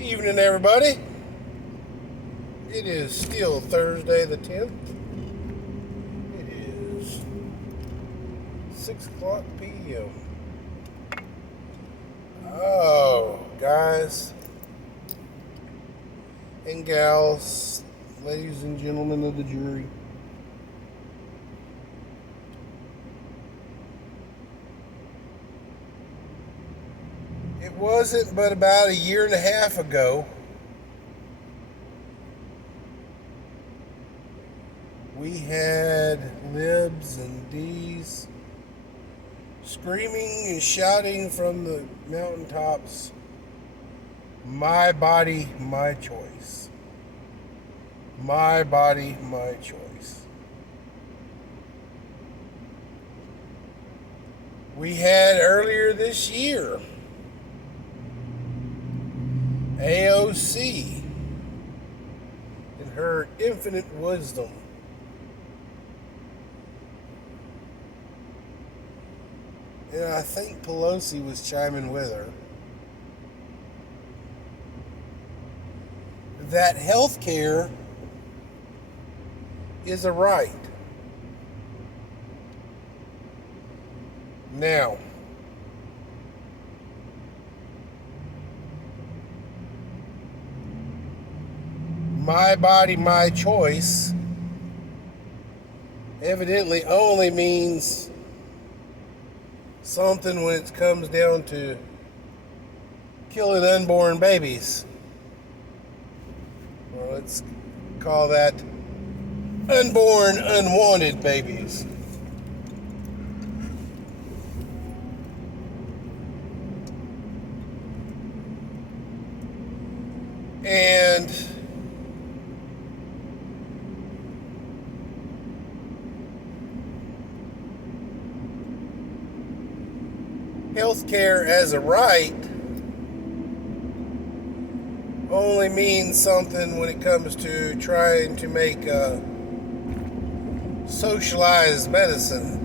Evening, everybody. It is still Thursday the 10th. It is 6 o'clock p.m. Oh, guys and gals, ladies and gentlemen of the jury. It wasn't but about a year and a half ago we had libs and D's screaming and shouting from the mountaintops, "My body, my choice. My body, my choice." We had earlier this year AOC, in her infinite wisdom, and I think Pelosi was chiming with her, that health care is a right. Now, my body, my choice evidently only means something when it comes down to killing unborn babies. Well, let's call that unborn, unwanted babies. And healthcare as a right only means something when it comes to trying to make socialized medicine.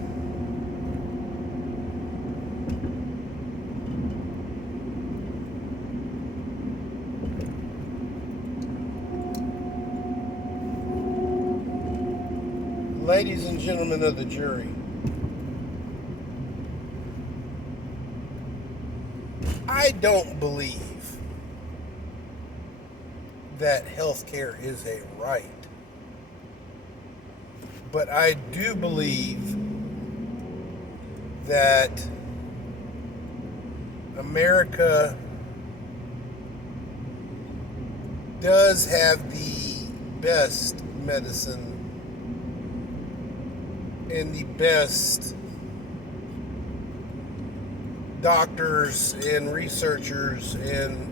Ladies and gentlemen of the jury, I don't believe that healthcare is a right, but I do believe that America does have the best medicine and the best doctors and researchers and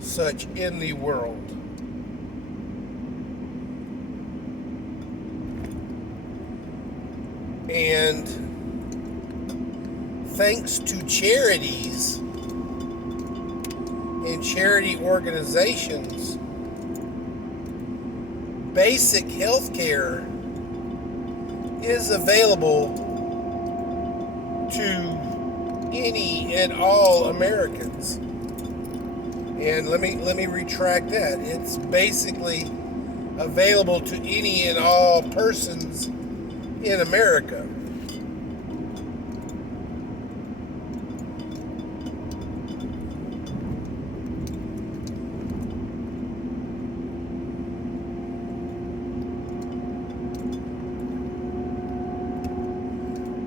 such in the world. And thanks to charities and charity organizations, basic health care is available to any and all Americans. And let me retract that. It's basically available to any and all persons in America.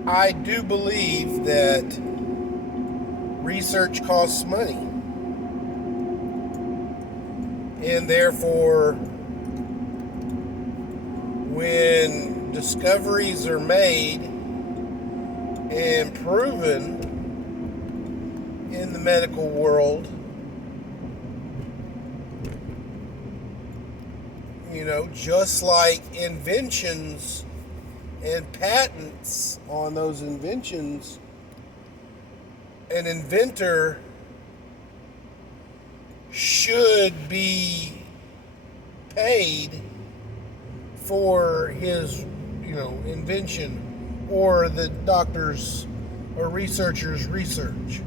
I do believe that research costs money, and therefore when discoveries are made and proven in the medical world, just like inventions and patents on those inventions, an inventor should be paid for his, invention or the doctor's or researcher's research.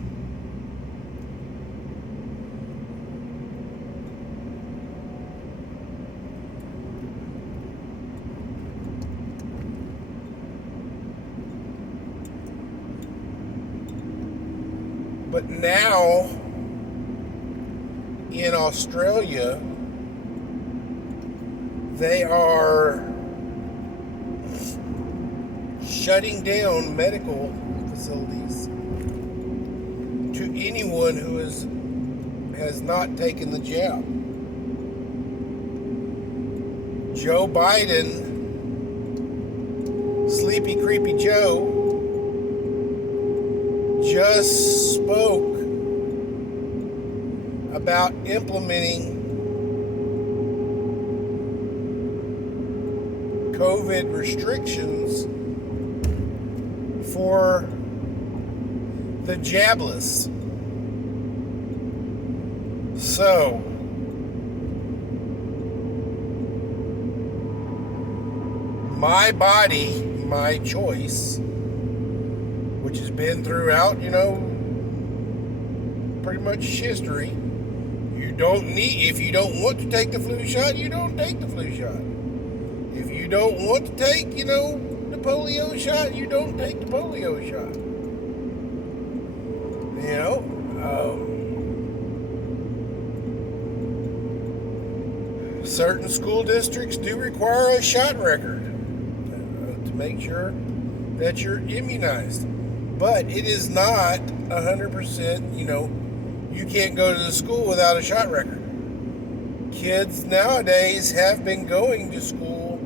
But now in Australia, they are shutting down medical facilities to anyone who has not taken the jab. Joe Biden, Sleepy Creepy Joe, just spoke about implementing COVID restrictions for the jabless. So, my body, my choice, which has been throughout, pretty much history. You don't need, if you don't want to take the flu shot, you don't take the flu shot. If you don't want to take, the polio shot, you don't take the polio shot. Certain school districts do require a shot record to make sure that you're immunized. But it is not 100%, you can't go to the school without a shot record. Kids nowadays have been going to school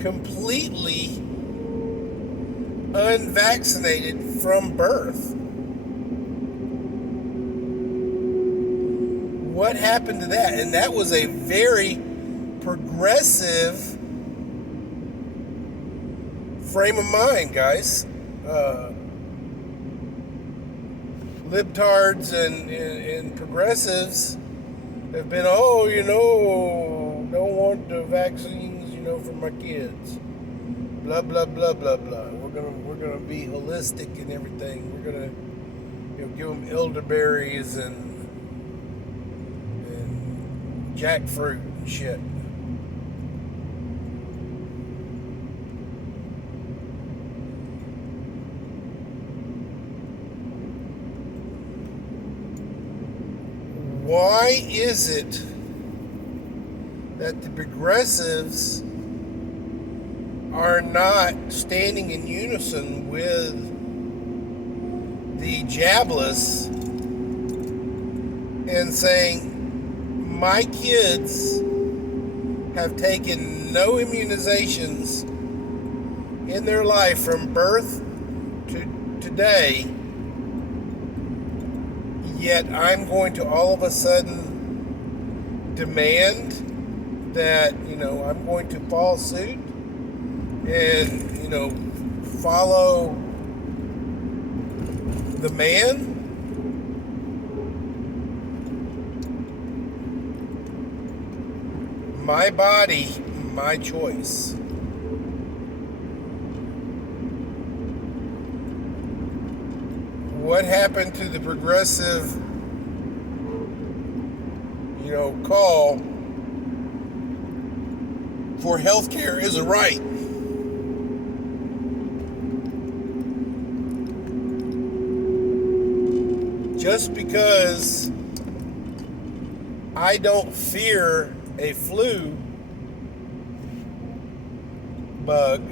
completely unvaccinated from birth. What happened to that? And that was a very progressive frame of mind, guys. Libtards and progressives have been, don't want the vaccines, for my kids. Blah blah blah blah blah. We're gonna be holistic and everything. We're gonna, give them elderberries and jackfruit and shit. Why is it that the progressives are not standing in unison with the jabless and saying, my kids have taken no immunizations in their life from birth to today, yet I'm going to all of a sudden demand that, I'm going to follow suit and, follow the man? My body, my choice. What happened to the progressive, call for healthcare is a right? Just because I don't fear a flu bug,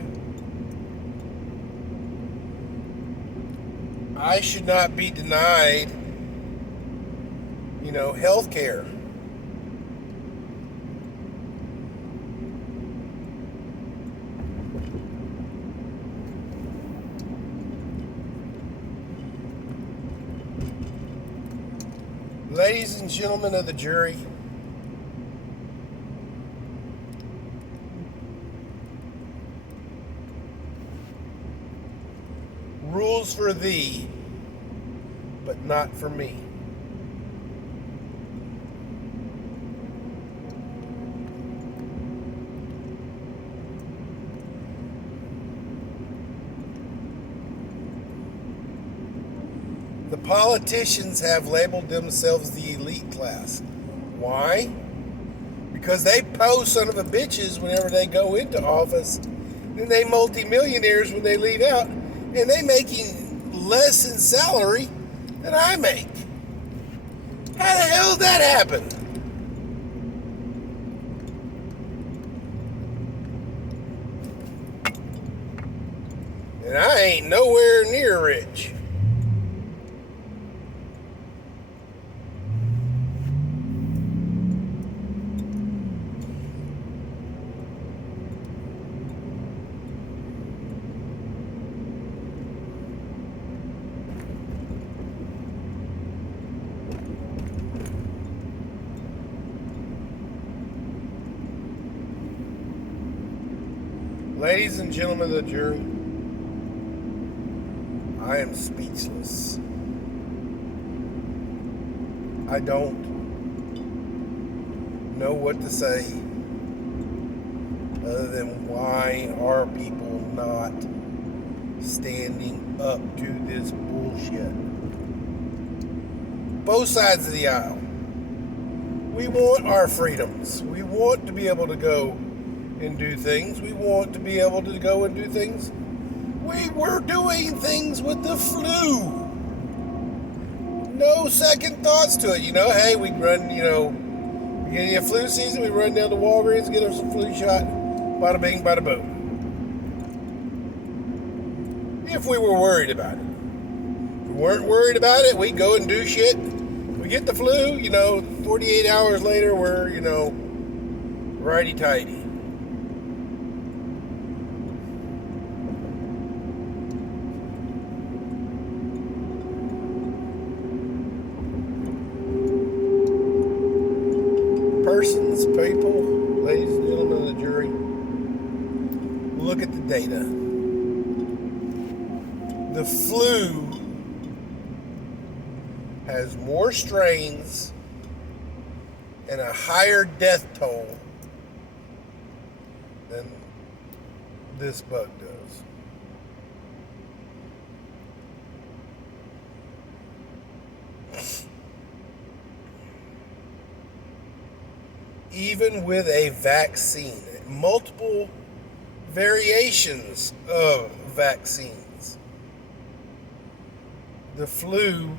I should not be denied, health care. Ladies and gentlemen of the jury, rules for thee, but not for me. The politicians have labeled themselves the elite class. Why? Because they pose son of a bitches whenever they go into office, and they multi-millionaires when they leave out, and they making less in salary that I make. How the hell did that happen? And I ain't nowhere near rich. Ladies and gentlemen of the jury, I am speechless. I don't know what to say other than why are people not standing up to this bullshit? Both sides of the aisle. We want our freedoms. We want to be able to go and do things. We want to be able to go and do things. We were doing things with the flu. No second thoughts to it. Hey, we run, beginning of flu season, we run down to Walgreens, get us some flu shot. Bada bing, bada boom. If we were worried about it. If we weren't worried about it, we'd go and do shit. We get the flu, 48 hours later, we're, righty-tighty. Persons, people, ladies and gentlemen of the jury, look at the data. The flu has more strains and a higher death toll than this bug does. Even with a vaccine, multiple variations of vaccines, the flu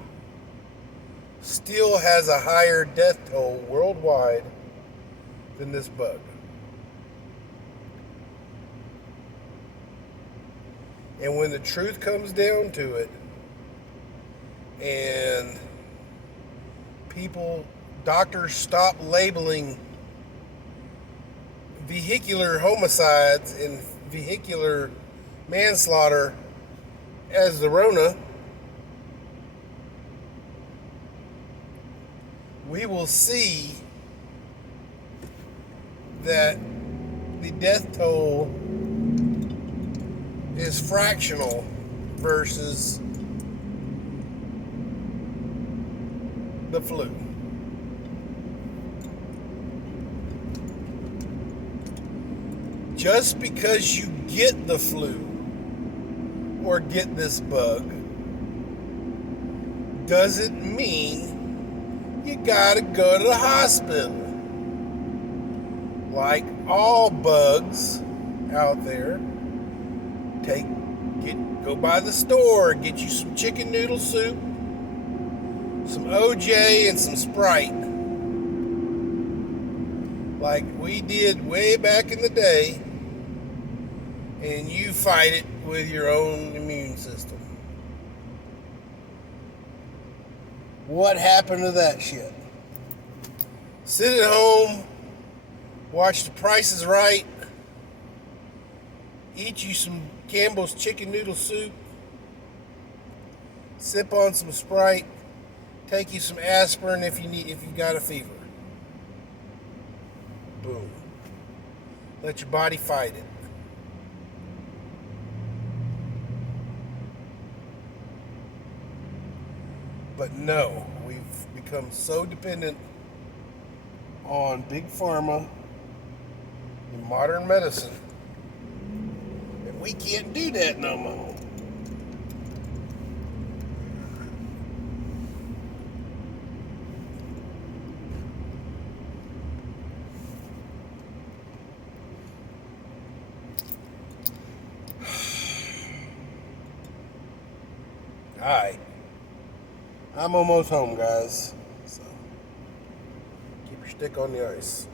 still has a higher death toll worldwide than this bug. And when the truth comes down to it, and doctors stop labeling vehicular homicides and vehicular manslaughter as the Rona, we will see that the death toll is fractional versus the flu. Just because you get the flu or get this bug doesn't mean you gotta go to the hospital. Like all bugs out there, go by the store, get you some chicken noodle soup, some OJ, and some Sprite. Like we did way back in the day, and you fight it with your own immune system. What happened to that shit? Sit at home, watch The Price is Right, eat you some Campbell's chicken noodle soup, sip on some Sprite, take you some aspirin if you've got a fever. Boom. Let your body fight it. But no, we've become so dependent on big pharma and modern medicine that we can't do that no more. I'm almost home, guys. So keep your stick on the ice.